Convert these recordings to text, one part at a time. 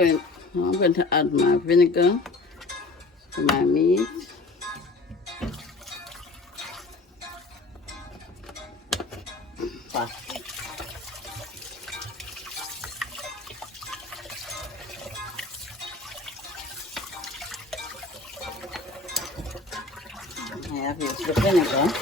I'm going to add my vinegar to my meat. Fast. I have used the vinegar.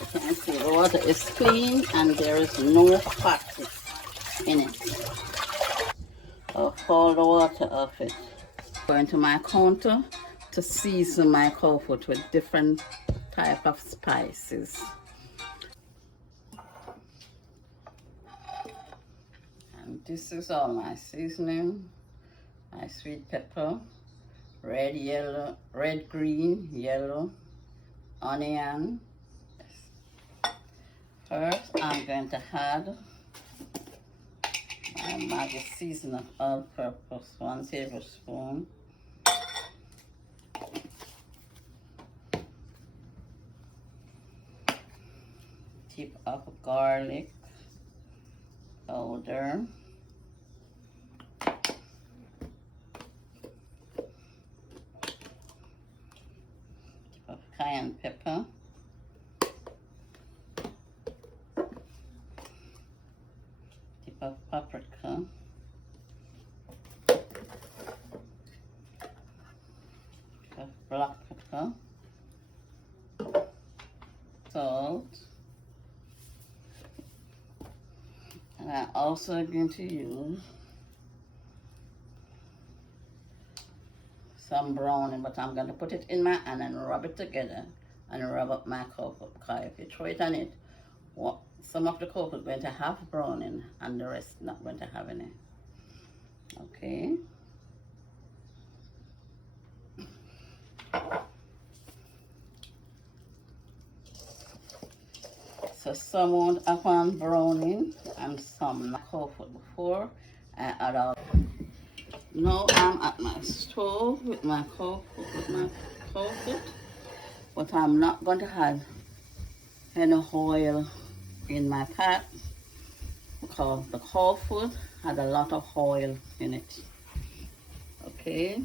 You can see the water is clean and there is no fat in it. I'll pour the water off it. Going to my counter to season my cowfoot with different type of spices. And this is all my seasoning. My sweet pepper, red, green, yellow, onion. First, I'm going to add my Maggi seasoning all-purpose, 1 tablespoon. Tip of garlic powder. Tip of cayenne pepper. Tip of paprika. Tip of black pepper. Salt. And I'm also going to use some browning, but I'm going to put it in my hand and rub it together and rub up my cowfoot. Because if you throw it on it, some of the cowfoot going to have browning and the rest not going to have any. Okay. So some won't have on browning and some not cowfoot before I add all. Now I'm at my stove with my cowfoot, but I'm not going to add any oil in my pot because the cowfoot had a lot of oil in it. Okay.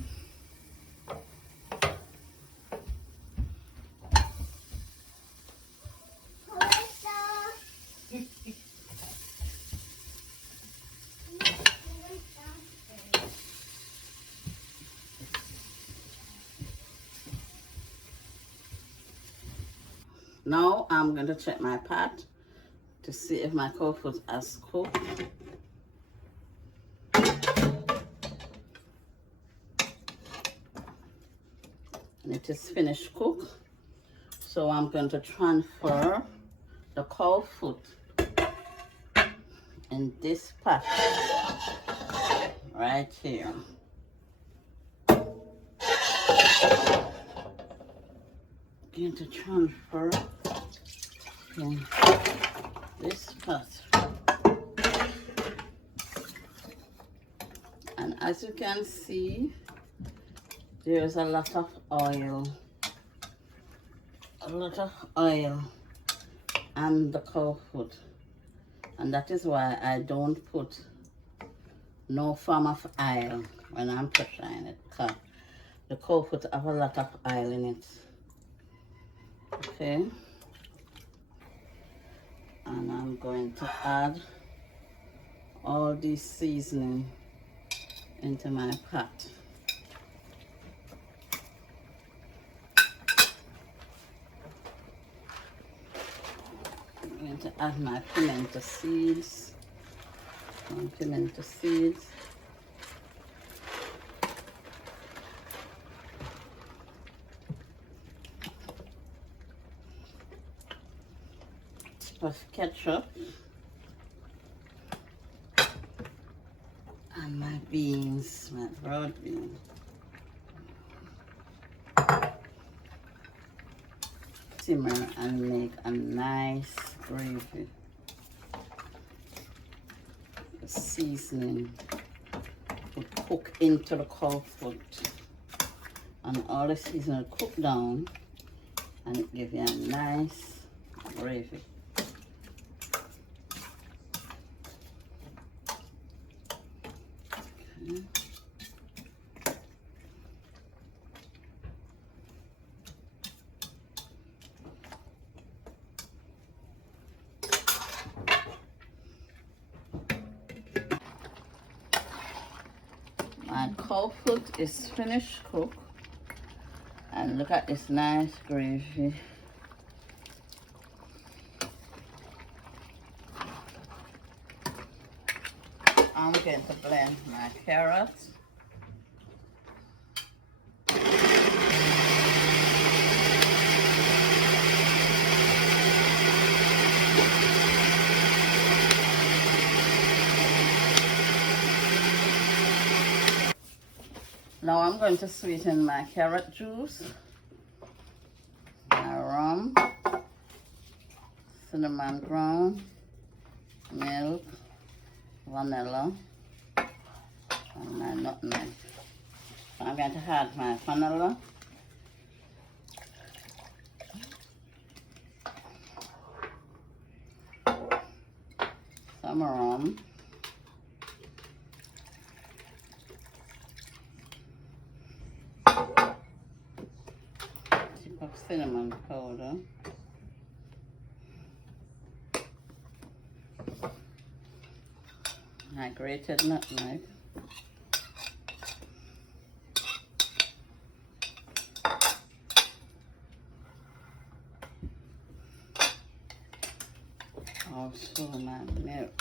Now I'm going to check my pot to see if my cowfoot has cooked. And it is finished cooked. So I'm going to transfer the cowfoot in this pot right here. Going to transfer in this pot. And as you can see, there's a lot of oil. And the cowfoot. And that is why I don't put no form of oil when I'm preparing it, because the cowfoot have a lot of oil in it. Okay. And I'm going to add all this seasoning into my pot. I'm going to add my pimento seeds. Of ketchup and my beans, my broad beans. Simmer and make a nice gravy. The seasoning will cook into the cowfoot And all the seasoning cook down and it gives you a nice gravy. Okay. My cowfoot is finished cooked. And look at this nice gravy. I'm going to blend my carrots. Now I'm going to sweeten my carrot juice, my rum, cinnamon ground, milk, vanilla, and my nutmeg. So I'm going to add my vanilla, some rum, of cinnamon powder, my grated nutmeg, also my milk.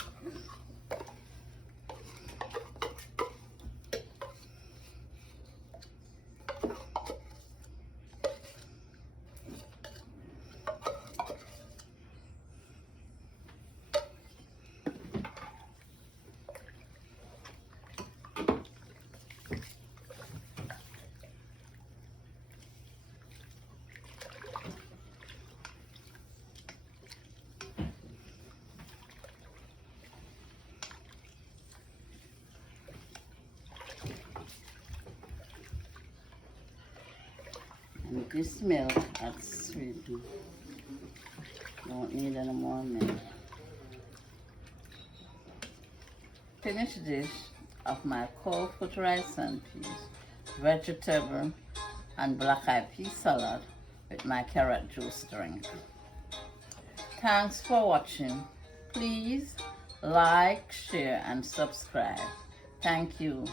And this milk adds sweet. Don't need any more milk. Finished dish of my cowfoot rice and peas, vegetable and black eyed pea salad with my carrot juice drink. Thanks for watching. Please like, share and subscribe. Thank you.